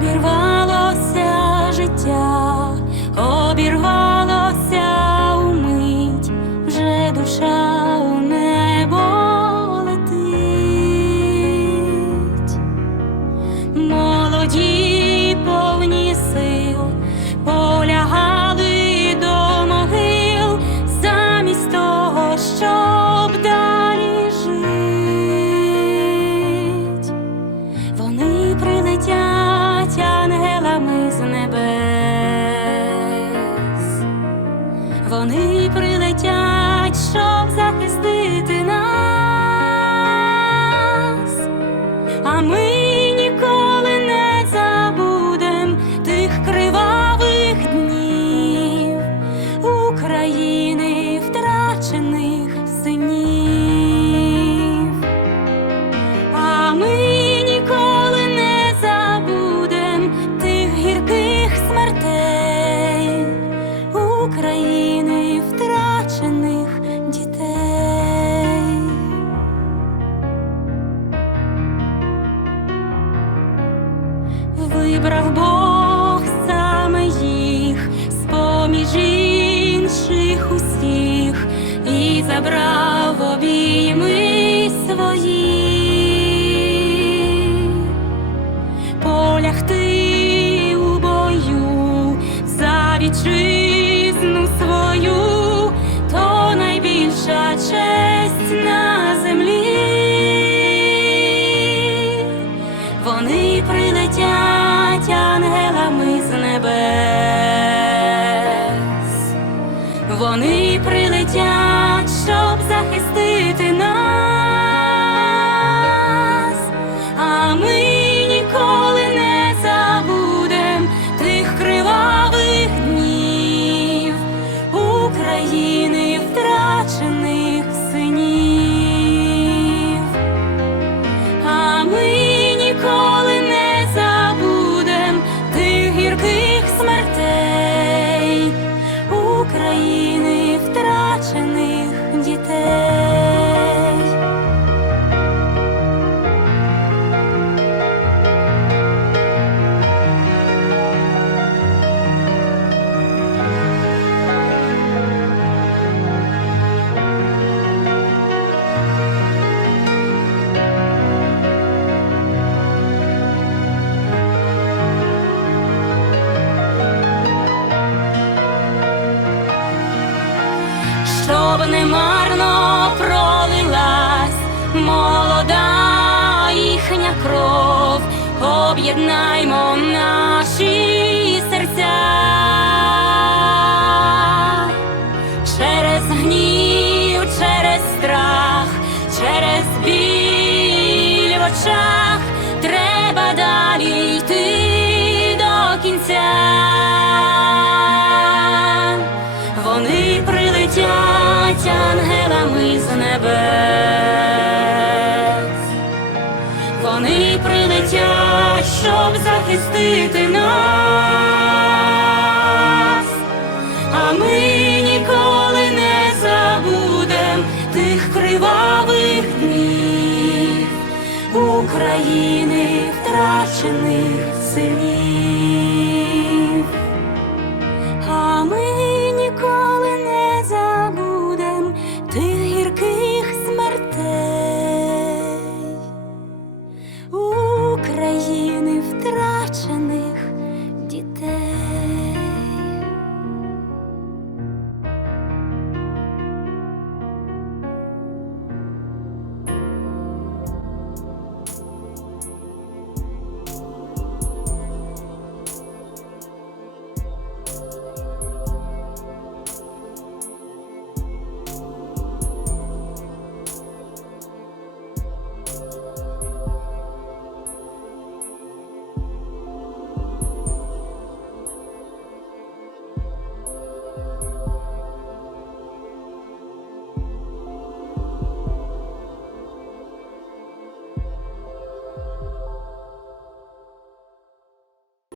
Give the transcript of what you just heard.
bir var. Вибрав Бог саме їх з-поміж інших усіх і забрав обійми свої. Полягти у бою за вітчизну свою, то найбільша честь на землі. Вони прилетять ангелами Щоб не марно пролилась молода їхня кров, об'єднаймо наші серця. Через гнів, через страх, через біль в очах небес. Вони прилетять, щоб захистити нас. А ми ніколи не забудем тих кривавих днів України втрачених синів.